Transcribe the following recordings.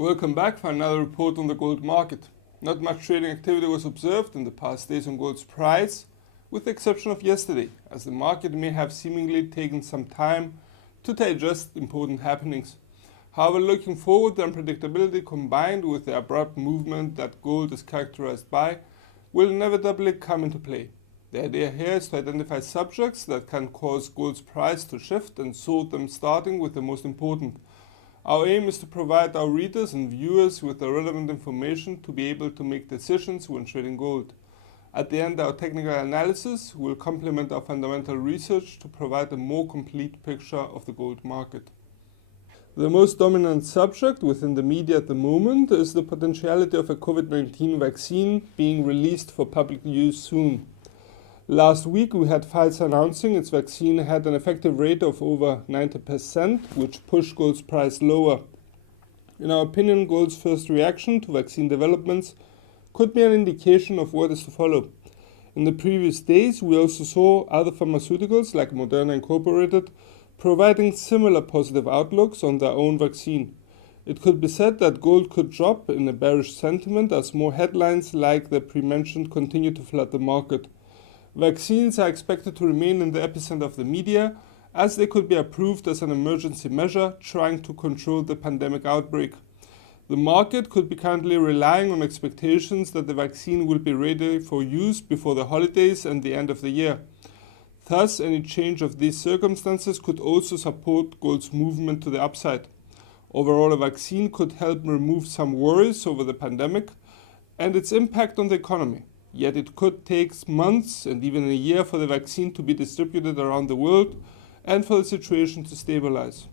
Welcome back for another report on the gold market. Not much trading activity was observed in the past days on gold's price, with the exception of yesterday, as the market may have seemingly taken some time to digest important happenings. However, looking forward, the unpredictability combined with the abrupt movement that gold is characterized by will inevitably come into play. The idea here is to identify subjects that can cause gold's price to shift and sort them, starting with the most important. Our aim is to provide our readers and viewers with the relevant information to be able to make decisions when trading gold. At the end, our technical analysis will complement our fundamental research to provide a more complete picture of the gold market. The most dominant subject within the media at the moment is the potentiality of a COVID-19 vaccine being released for public use soon. Last week we had Pfizer announcing its vaccine had an effective rate of over 90%, which pushed gold's price lower. In our opinion, gold's first reaction to vaccine developments could be an indication of what is to follow. In the previous days we also saw other pharmaceuticals like Moderna Incorporated providing similar positive outlooks on their own vaccine. It could be said that gold could drop in a bearish sentiment as more headlines like the pre-mentioned continue to flood the market. Vaccines are expected to remain in the epicenter of the media, as they could be approved as an emergency measure trying to control the pandemic outbreak. The market could be currently relying on expectations that the vaccine will be ready for use before the holidays and the end of the year. Thus, any change of these circumstances could also support gold's movement to the upside. Overall, a vaccine could help remove some worries over the pandemic and its impact on the economy. Yet it could take months and even a year for the vaccine to be distributed around the world and for the situation to stabilize.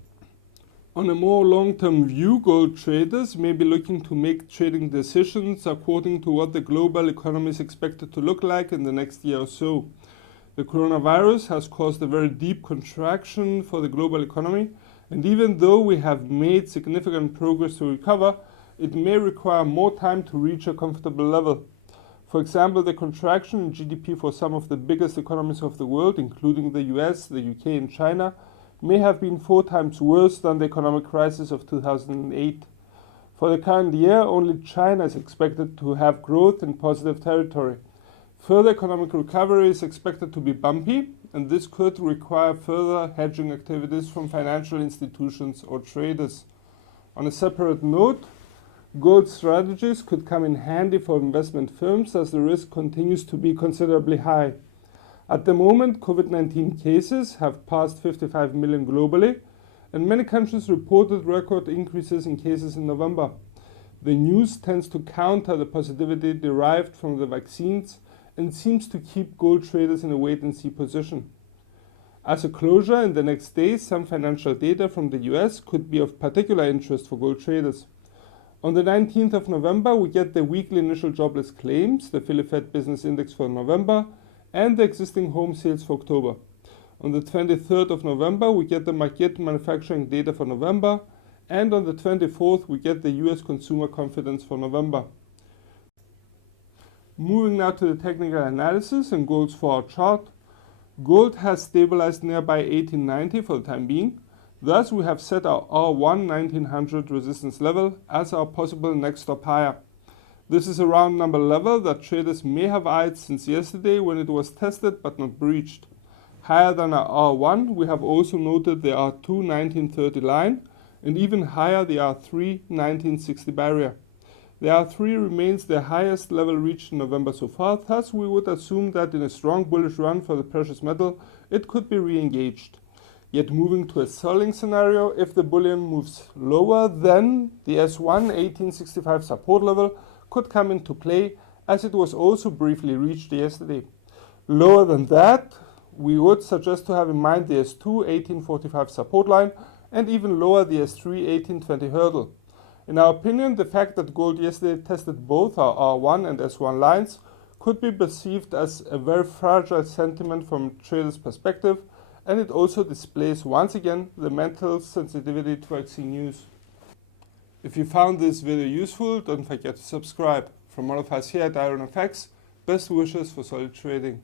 On a more long-term view, gold traders may be looking to make trading decisions according to what the global economy is expected to look like in the next year or so. The coronavirus has caused a very deep contraction for the global economy, and even though we have made significant progress to recover, it may require more time to reach a comfortable level. For example, the contraction in GDP for some of the biggest economies of the world, including the US, the UK and China, may have been 4 times worse than the economic crisis of 2008. For the current year, only China is expected to have growth in positive territory. Further economic recovery is expected to be bumpy, and this could require further hedging activities from financial institutions or traders. On a separate note, gold strategies could come in handy for investment firms as the risk continues to be considerably high. At the moment, COVID-19 cases have passed 55 million globally, and many countries reported record increases in cases in November. The news tends to counter the positivity derived from the vaccines and seems to keep gold traders in a wait-and-see position. As a closure, in the next days, some financial data from the US could be of particular interest for gold traders. On the 19th of November, we get the weekly initial jobless claims, the Philly Fed Business Index for November, and the existing home sales for October. On the 23rd of November, we get the market manufacturing data for November, and on the 24th, we get the US consumer confidence for November. Moving now to the technical analysis and gold's 4-hour chart. Gold has stabilized nearby 1890 for the time being. Thus, we have set our R1 1900 resistance level as our possible next stop higher. This is a round number level that traders may have eyed since yesterday when it was tested but not breached. Higher than our R1, we have also noted the R2 1930 line, and even higher the R3 1960 barrier. The R3 remains the highest level reached in November so far, thus we would assume that in a strong bullish run for the precious metal, it could be re-engaged. Yet moving to a selling scenario, if the bullion moves lower, then the S1 1865 support level could come into play, as it was also briefly reached yesterday. Lower than that, we would suggest to have in mind the S2 1845 support line, and even lower the S3 1820 hurdle. In our opinion, the fact that gold yesterday tested both our R1 and S1 lines could be perceived as a very fragile sentiment from traders' perspective, and it also displays once again the mental sensitivity to vaccine news. If you found this video useful, don't forget to subscribe. From all of us here at IronFX, best wishes for solid trading.